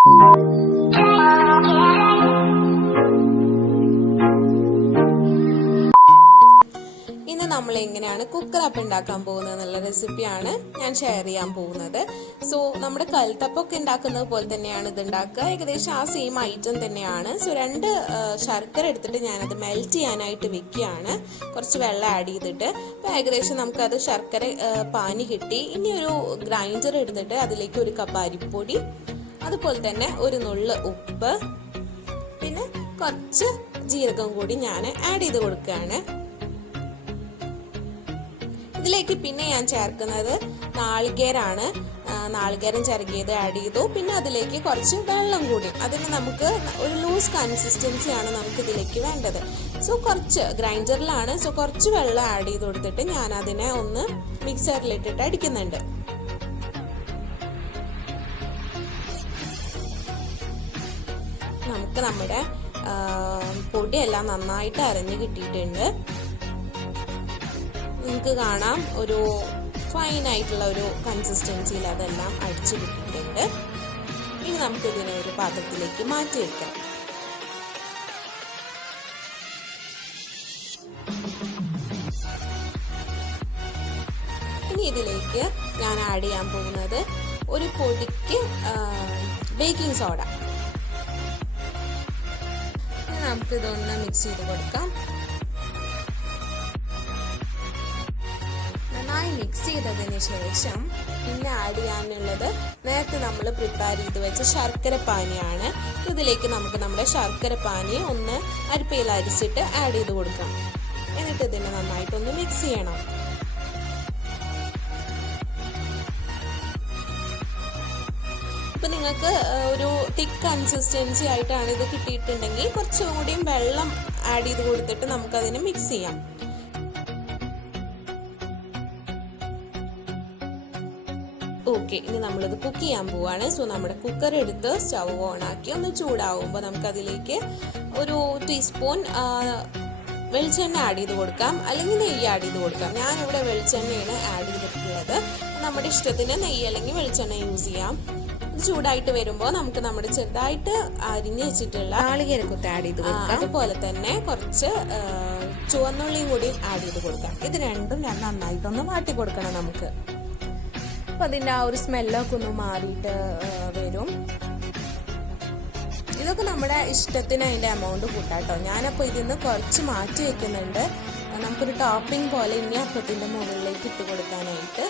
ഇന്ന് നമ്മൾ എങ്ങനെയാണ് കുക്കർ അപ്പം ഉണ്ടാക്കാൻ പോകുന്നത് എന്നുള്ള റെസിപ്പിയാണ് ഞാൻ ഷെയർ ചെയ്യാൻ പോകുന്നത്. സോ നമ്മുടെ കൽത്തപ്പൊക്കെ ഉണ്ടാക്കുന്നത് പോലെ തന്നെയാണ് ഇത് ഉണ്ടാക്കുക. ഏകദേശം ആ സെയിം ഐറ്റം തന്നെയാണ്. സോ 2 ശർക്കര എടുത്തിട്ട് ഞാനത് മെൽറ്റ് ചെയ്യാനായിട്ട് വെക്കുകയാണ്, കുറച്ച് വെള്ളം ആഡ് ചെയ്തിട്ട്. അപ്പോൾ ഏകദേശം നമുക്കത് ശർക്കര പാനി കിട്ടി. ഇനി ഒരു ഗ്രൈൻഡർ എടുത്തിട്ട് അതിലേക്ക് 1 കപ്പ് അരിപ്പൊടി, അതുപോലെ തന്നെ ഒരു നുള്ള് ഉപ്പ്, പിന്നെ കുറച്ച് ജീരകം കൂടി ഞാൻ ആഡ് ചെയ്ത് കൊടുക്കുകയാണ്. ഇതിലേക്ക് പിന്നെ ഞാൻ ചേർക്കുന്നത് നാളികേരാണ്. നാളികേരം ചിരകിയത് ആഡ് ചെയ്തു. പിന്നെ അതിലേക്ക് കുറച്ച് വെള്ളം കൂടി, അതിന് നമുക്ക് ഒരു ലൂസ് കൺസിസ്റ്റൻസിയാണ് നമുക്ക് ഇതിലേക്ക് വേണ്ടത്. സോ കുറച്ച് ഗ്രൈൻഡറിലാണ്, സോ കുറച്ച് വെള്ളം ആഡ് ചെയ്ത് കൊടുത്തിട്ട് ഞാൻ അതിനെ ഒന്ന് മിക്സറിലിട്ടിട്ട് അടിക്കുന്നുണ്ട്. നമുക്ക് നമ്മുടെ പൊടിയെല്ലാം നന്നായിട്ട് അരഞ്ഞ് കിട്ടിയിട്ടുണ്ട്. നിങ്ങൾക്ക് കാണാം ഒരു ഫൈൻ ആയിട്ടുള്ള ഒരു കൺസിസ്റ്റൻസിയിൽ അതെല്ലാം അടിച്ചു കിട്ടിയിട്ടുണ്ട്. ഇനി നമുക്ക് ഇതിനെ ഒരു പാത്രത്തിലേക്ക് മാറ്റി വെക്കാം. ഇനി ഇതിലേക്ക് ഞാൻ ആഡ് ചെയ്യാൻ പോകുന്നത് ഒരു പൊടിക്ക് ബേക്കിംഗ് സോഡ. നമുക്ക് ഇതൊന്ന് മിക്സ് ചെയ്ത് കൊടുക്കാം. നന്നായി മിക്സ് ചെയ്തതിന് ശേഷം പിന്നെ ആഡ് ചെയ്യാനുള്ളത് നേരത്തെ നമ്മൾ പ്രിപ്പയർ ചെയ്ത് വെച്ച ശർക്കര പാനിയാണ്. ഇതിലേക്ക് നമുക്ക് നമ്മുടെ ശർക്കര പാനി ഒന്ന് അരിപ്പയിൽ അരിച്ചിട്ട് ആഡ് ചെയ്ത് കൊടുക്കാം. എന്നിട്ട് ഇതിനെ നന്നായിട്ടൊന്ന് മിക്സ് ചെയ്യണം. ഇപ്പൊ നിങ്ങൾക്ക് ഒരു തിക്ക് കൺസിസ്റ്റൻസി ആയിട്ടാണ് ഇത് കിട്ടിയിട്ടുണ്ടെങ്കിൽ കുറച്ചും കൂടിയും വെള്ളം ആഡ് ചെയ്ത് കൊടുത്തിട്ട് നമുക്കതിനെ മിക്സ് ചെയ്യാം. ഓക്കെ, ഇനി നമ്മളിത് കുക്ക് ചെയ്യാൻ പോവാണ്. സോ നമ്മുടെ കുക്കർ എടുത്ത് സ്റ്റവ് ഓൺ ആക്കി ഒന്ന് ചൂടാവുമ്പോൾ നമുക്കതിലേക്ക് ഒരു ടീസ്പൂൺ വെളിച്ചെണ്ണ ആഡ് ചെയ്ത് കൊടുക്കാം, അല്ലെങ്കിൽ നെയ്യ് ആഡ് ചെയ്ത് കൊടുക്കാം. ഞാനിവിടെ വെളിച്ചെണ്ണയാണ് ആഡ് ചെയ്തിട്ടുള്ളത്. നമ്മുടെ ഇഷ്ടത്തിന് നെയ്യ് അല്ലെങ്കിൽ വെളിച്ചെണ്ണ യൂസ് ചെയ്യാം. ഇത് ചൂടായിട്ട് വരുമ്പോൾ നമുക്ക് നമ്മുടെ ചെറുതായിട്ട് അരിഞ്ഞു വെച്ചിട്ടുള്ള നാളികേരക്കൊത്ത് ആഡ് ചെയ്ത് കൊടുക്കാം. അതുപോലെ തന്നെ കുറച്ച് ചുവന്നുള്ളിയും കൂടി ആഡ് ചെയ്ത് കൊടുക്കാം. ഇത് രണ്ടും നന്നായിട്ടൊന്ന് മാറ്റി കൊടുക്കണം നമുക്ക്. അപ്പം അതിൻ്റെ ആ ഒരു സ്മെല്ലൊക്കെ ഒന്ന് മാറിയിട്ട് വരും. ഇതൊക്കെ നമ്മുടെ ഇഷ്ടത്തിന് അതിൻ്റെ എമൗണ്ട് കൂട്ടാട്ടോ. ഞാനപ്പോൾ ഇതിന്ന് കുറച്ച് മാറ്റി വെക്കുന്നുണ്ട്, നമുക്കൊരു ടോപ്പിംഗ് പോലെ ഇനി അപ്പത്തിൻ്റെ മുകളിലേക്ക് ഇട്ട് കൊടുക്കാനായിട്ട്.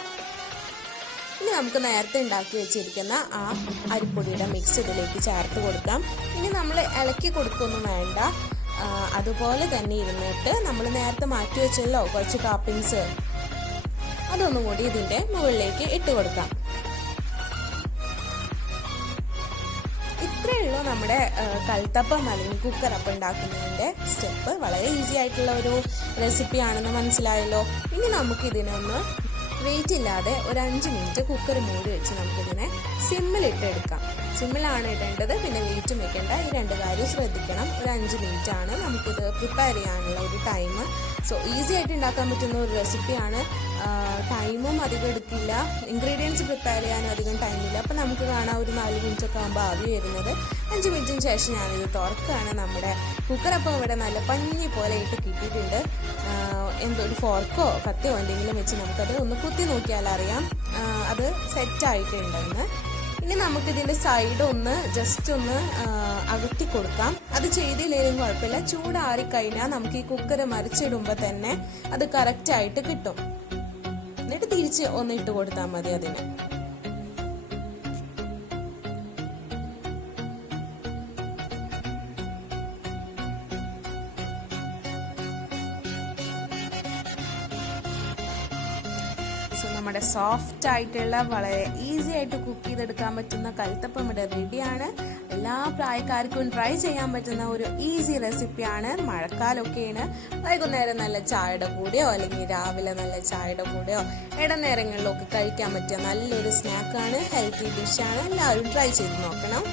ഇനി നമുക്ക് നേരത്തെ ഉണ്ടാക്കി വെച്ചിരിക്കുന്ന ആ അരിപ്പൊടിയുടെ മിക്സ് ഇതിലേക്ക് ചേർത്ത് കൊടുക്കാം. ഇനി നമ്മൾ ഇളക്കി കൊടുക്കൊന്നും വേണ്ട, അതുപോലെ തന്നെ ഇരുന്നിട്ട് നമ്മൾ നേരത്തെ മാറ്റി വെച്ചല്ലോ കുറച്ച് ടോപ്പിങ്സ്, അതൊന്നും കൂടി ഇതിൻ്റെ മുകളിലേക്ക് ഇട്ട് കൊടുക്കാം. ഇത്രയേ ഉള്ളൂ നമ്മുടെ കൽത്തപ്പം അല്ലെങ്കിൽ കുക്കറപ്പം ഉണ്ടാക്കുന്നതിൻ്റെ സ്റ്റെപ്പ്. വളരെ ഈസി ആയിട്ടുള്ള ഒരു റെസിപ്പിയാണെന്ന് മനസ്സിലായല്ലോ. ഇനി നമുക്കിതിനൊന്ന് വെയിറ്റ് ഇല്ലാതെ ഒരു 5 മിനിറ്റ് കുക്കർ മൂടി വെച്ച് നമുക്കിതിനെ സിമ്മിലിട്ട് എടുക്കാം. സിമ്മിലാണ് ഇടേണ്ടത്, പിന്നെ വെയിറ്റും വെക്കേണ്ട. ഈ 2 കാര്യം ശ്രദ്ധിക്കണം. ഒരു 5 മിനിറ്റ് ആണ് നമുക്കിത് പ്രിപ്പയർ ചെയ്യാനുള്ള ഒരു ടൈം. സോ ഈസി ആയിട്ട് ഉണ്ടാക്കാൻ പറ്റുന്ന ഒരു റെസിപ്പിയാണ്. ടൈമും അധികം എടുക്കില്ല, ഇൻഗ്രീഡിയൻസ് പ്രിപ്പയർ ചെയ്യാനും അധികം ടൈമില്ല. അപ്പം നമുക്ക് കാണാം ഒരു 4 മിനിറ്റ് ഒക്കെ ആകുമ്പോൾ ആവി വരുന്നത്. 5 മിനിറ്റിന് ശേഷം ഞാനിത് തുറക്കുകയാണ്. നമ്മുടെ കുക്കറപ്പം ഇവിടെ നല്ല പഞ്ഞി പോലെ ഇട്ട് കിട്ടിയിട്ടുണ്ട്. എന്തോ ഒരു ഫോർക്കോ കത്തിയോ എന്തെങ്കിലും വെച്ച് നമുക്കത് ഒന്ന് കുത്തി നോക്കിയാൽ അറിയാം അത് സെറ്റായിട്ടുണ്ടെന്ന്. ഇനി നമുക്കിതിൻ്റെ സൈഡ് ഒന്ന് ജസ്റ്റ് ഒന്ന് അകത്തി കൊടുക്കാം. അത് ചെയ്തില്ലെങ്കിലും കുഴപ്പമില്ല, ചൂടാറിക്കഴിഞ്ഞാൽ നമുക്ക് ഈ കുക്കർ മറിച്ചിടുമ്പോൾ തന്നെ അത് കറക്റ്റായിട്ട് കിട്ടും. എന്നിട്ട് തിരിച്ച് ഒന്ന് ഇട്ട് കൊടുത്താൽ മതി അതിന്. നമ്മുടെ സോഫ്റ്റ് ആയിട്ടുള്ള വളരെ ഈസി ആയിട്ട് കുക്ക് ചെയ്തെടുക്കാൻ പറ്റുന്ന കൽത്തപ്പം ഇവിടെ റെഡിയാണ്. എല്ലാ പ്രായക്കാർക്കും ട്രൈ ചെയ്യാൻ പറ്റുന്ന ഒരു ഈസി റെസിപ്പിയാണ്. മഴക്കാലമൊക്കെയാണ്, വൈകുന്നേരം നല്ല ചായയുടെ കൂടെയോ അല്ലെങ്കിൽ രാവിലെ നല്ല ചായയുടെ കൂടെയോ ഇടനേരങ്ങളിലൊക്കെ കഴിക്കാൻ പറ്റിയ നല്ലൊരു സ്നാക്കാണ്, ഹെൽത്തി ഡിഷാണ്. എല്ലാവരും ട്രൈ ചെയ്ത് നോക്കണം.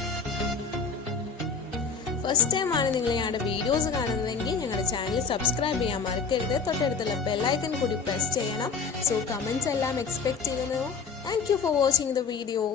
ഫസ്റ്റ് ടൈം ആണ് നിങ്ങൾ ഞങ്ങളുടെ വീഡിയോസ് കാണുന്നതെങ്കിൽ ഞങ്ങളുടെ ചാനൽ സബ്സ്ക്രൈബ് ചെയ്യാൻ മറക്കരുത്. തൊട്ടടുത്തുള്ള ബെല്ലൈക്കൺ കൂടി പ്രസ് ചെയ്യണം. സോ കമൻറ്റ്സ് എല്ലാം എക്സ്പെക്ട് ചെയ്യുന്നു. Thank you for watching the video.